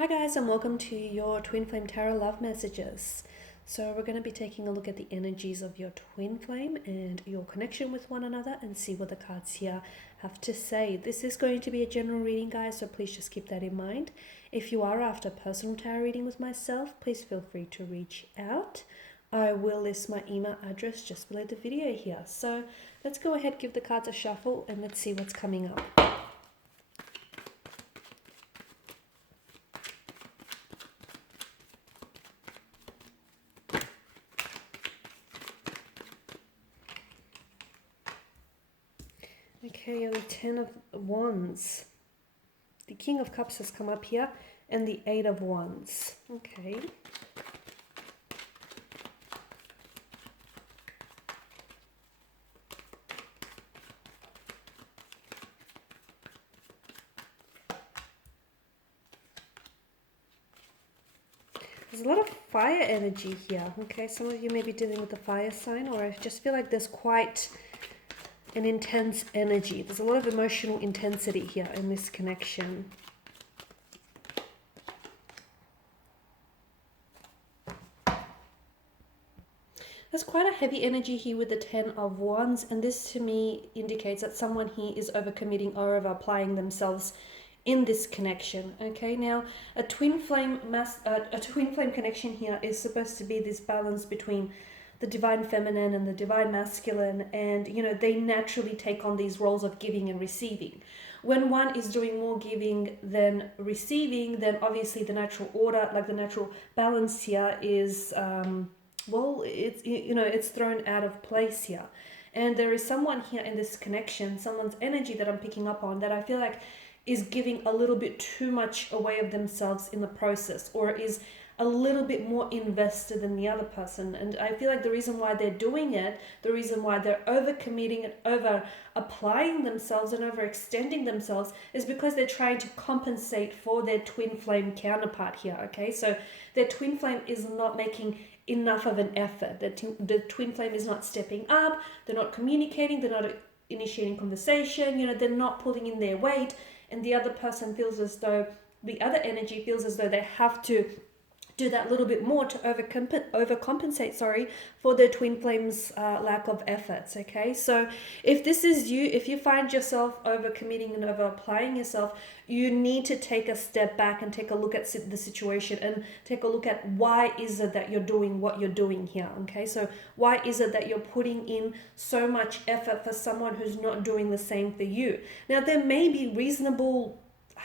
Hi guys, and welcome to your Twin Flame Tarot Love Messages. So we're going to be taking a look at the energies of your twin flame and your connection with one another and see what the cards here have to say. This is going to be a general reading, guys, so please just keep that in mind. If you are after personal tarot reading with myself, please feel free to reach out. I will list my email address just below the video here. So let's go ahead, give the cards a shuffle, and let's see what's coming up. Okay, the Ten of Wands. The King of Cups has come up here, and the Eight of Wands. Okay. There's a lot of fire energy here. Okay, some of you may be dealing with the fire sign, or I just feel like there's quite an intense energy. There's a lot of emotional intensity here in this connection. There's quite a heavy energy here with the Ten of Wands, and this to me indicates that someone here is overcommitting or over applying themselves in this connection. Okay, now a twin flame connection here is supposed to be this balance between the divine feminine and the divine masculine, and they naturally take on these roles of giving and receiving. When one is doing more giving than receiving, then obviously the natural order, like the natural balance here is it's thrown out of place here. And there is someone here in this connection, someone's energy that I'm picking up on, that I feel like is giving a little bit too much away of themselves in the process, or is a little bit more invested than the other person. And I feel like the reason why they're doing it, the reason why they're overcommitting and over applying themselves and overextending themselves, is because they're trying to compensate for their twin flame counterpart here. Okay, so their twin flame is not making enough of an effort. The twin flame is not stepping up, they're not communicating, they're not initiating conversation, they're not pulling in their weight, and the other person feels as though, the other energy feels as though they have to do that little bit more to overcompensate for their twin flames lack of efforts. Okay, so if this is you, if you find yourself overcommitting and over applying yourself, you need to take a step back and take a look at the situation and take a look at why is it that you're doing what you're doing here. Okay, so why is it that you're putting in so much effort for someone who's not doing the same for you? Now there may be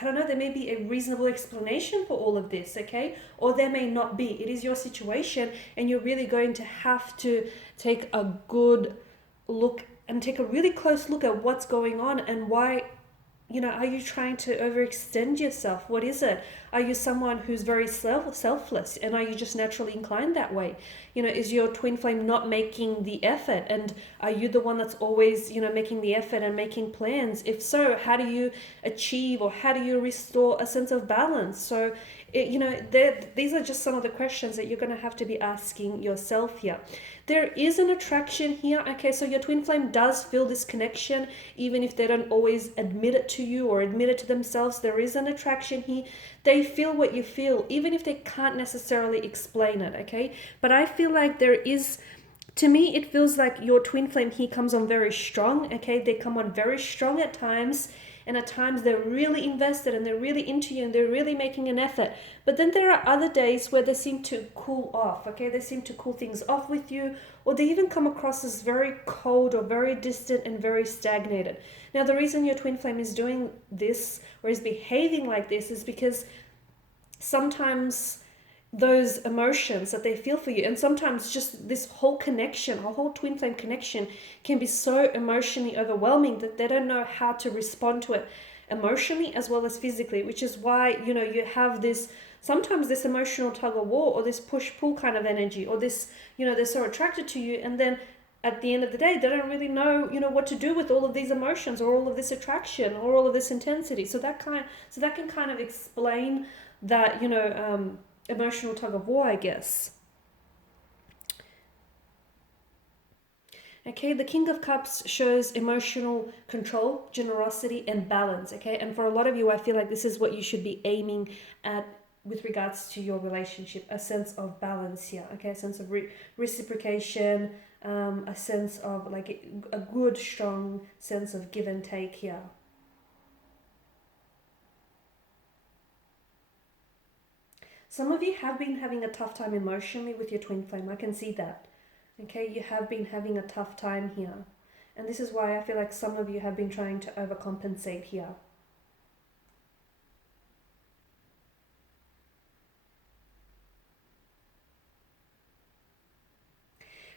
there may be a reasonable explanation for all of this, okay? Or there may not be. It is your situation, and you're really going to have to take a good look and take a really close look at what's going on and why. Are you trying to overextend yourself? What is it? Are you someone who's very selfless, and are you just naturally inclined that way? Is your twin flame not making the effort, and are you the one that's always, making the effort and making plans? If so, how do you achieve, or how do you restore a sense of balance? So, these are just some of the questions that you're going to have to be asking yourself here. There is an attraction here. Okay, so your twin flame does feel this connection, even if they don't always admit it to you or admit it to themselves. There is an attraction here. They feel what you feel, even if they can't necessarily explain it. Okay, but I feel like there is, to me, it feels like your twin flame here comes on very strong. Okay, they come on very strong at times, and at times they're really invested and they're really into you and they're really making an effort. But then there are other days where they seem to cool off. Okay, they seem to cool things off with you, or they even come across as very cold or very distant and very stagnated. Now the reason your twin flame is doing this or is behaving like this is because sometimes those emotions that they feel for you, and sometimes just this whole connection, a whole twin flame connection, can be so emotionally overwhelming that they don't know how to respond to it emotionally as well as physically, which is why you have this, sometimes this emotional tug of war, or this push-pull kind of energy, or this, they're so attracted to you, and then at the end of the day they don't really know what to do with all of these emotions or all of this attraction or all of this intensity. So that can kind of explain that emotional tug of war, I guess. Okay, the King of Cups shows emotional control, generosity, and balance. Okay, and for a lot of you, I feel like this is what you should be aiming at with regards to your relationship, a sense of balance here, okay, a sense of reciprocation, a sense of like a good, strong sense of give and take here. Some of you have been having a tough time emotionally with your twin flame. I can see that. Okay, you have been having a tough time here. And this is why I feel like some of you have been trying to overcompensate here.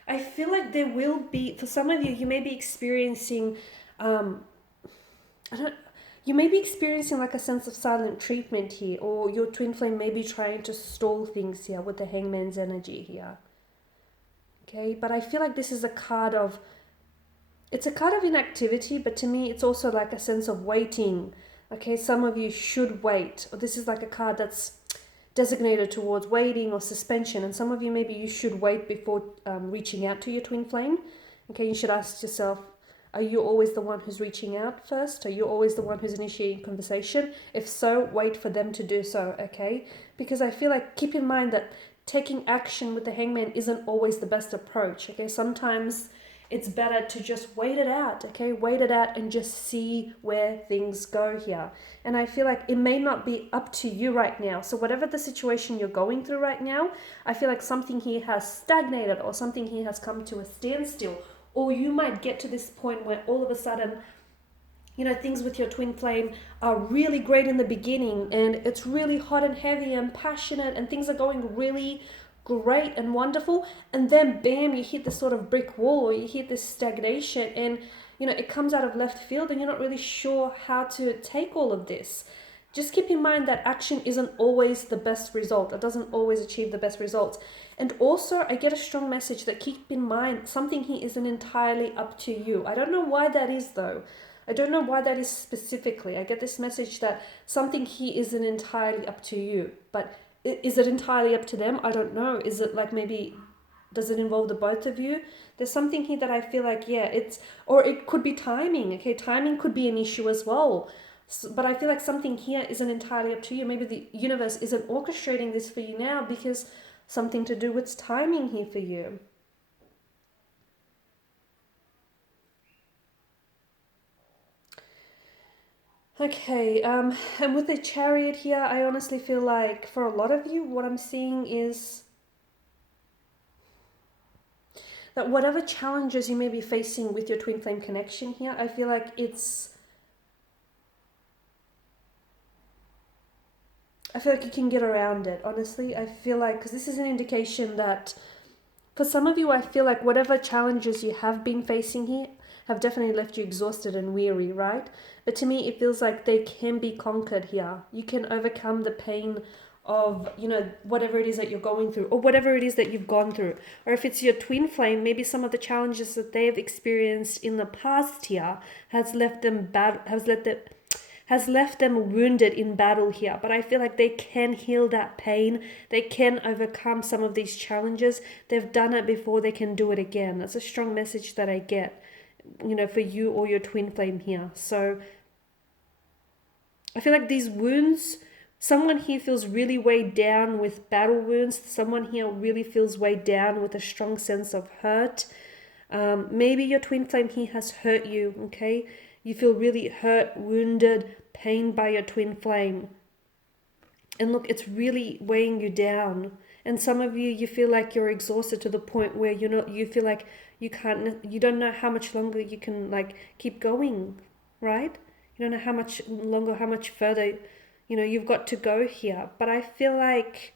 I feel like there will be, for some of you, you may be experiencing, you may be experiencing like a sense of silent treatment here, or your twin flame may be trying to stall things here with the Hangman's energy here. Okay, but I feel like this is a card of, it's a card of inactivity, but to me it's also like a sense of waiting. Okay, some of you should wait, or this is like a card that's designated towards waiting or suspension, and some of you maybe you should wait before reaching out to your twin flame. Okay, you should ask yourself, are you always the one who's reaching out first? Are you always the one who's initiating conversation? If so, wait for them to do so, okay? Because I feel like, keep in mind that taking action with the Hangman isn't always the best approach, okay? Sometimes it's better to just wait it out, okay? Wait it out and just see where things go here. And I feel like it may not be up to you right now. So whatever the situation you're going through right now, I feel like something here has stagnated, or something here has come to a standstill. Or you might get to this point where all of a sudden, you know, things with your twin flame are really great in the beginning, and it's really hot and heavy and passionate, and things are going really great and wonderful, and then bam, you hit this sort of brick wall, or you hit this stagnation, and you know, it comes out of left field and you're not really sure how to take all of this. Just keep in mind that action isn't always the best result. It doesn't always achieve the best results. And also, I get a strong message that keep in mind something here isn't entirely up to you. I don't know why that is though. I don't know why that is specifically. I get this message that something here isn't entirely up to you, but is it entirely up to them? I don't know. Is it like maybe, does it involve the both of you? There's something here that I feel like, yeah, it's, or it could be timing. Okay, timing could be an issue as well. So, but I feel like something here isn't entirely up to you. Maybe the universe isn't orchestrating this for you now because something to do with timing here for you. Okay, and with the Chariot here, I honestly feel like for a lot of you, what I'm seeing is that whatever challenges you may be facing with your twin flame connection here, I feel like I feel like you can get around it, honestly. I feel like, because this is an indication that for some of you, I feel like whatever challenges you have been facing here have definitely left you exhausted and weary, right? But to me, it feels like they can be conquered here. You can overcome the pain of, you know, whatever it is that you're going through, or whatever it is that you've gone through. Or if it's your twin flame, maybe some of the challenges that they've experienced in the past here has left them wounded in battle here. But I feel like they can heal that pain. They can overcome some of these challenges. They've done it before, they can do it again. That's a strong message that I get, you know, for you or your twin flame here. So I feel like these wounds, someone here feels really weighed down with battle wounds. Someone here really feels weighed down with a strong sense of hurt. Maybe your twin flame here has hurt you, okay? You feel really hurt, wounded, pained by your twin flame. And look, it's really weighing you down. And some of you, you feel like you're exhausted to the point where you feel like you don't know how much longer you can like keep going, right? You don't know how much longer, how much further, you know, you've got to go here. But I feel like,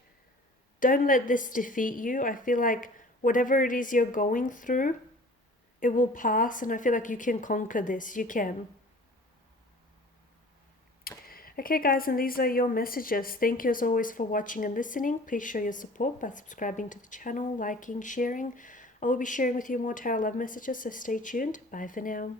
don't let this defeat you. I feel like whatever it is you're going through, it will pass, and I feel like you can conquer this. You can. Okay guys, and these are your messages. Thank you as always for watching and listening. Please show your support by subscribing to the channel, liking, sharing. I will be sharing with you more tarot love messages, so stay tuned. Bye for now.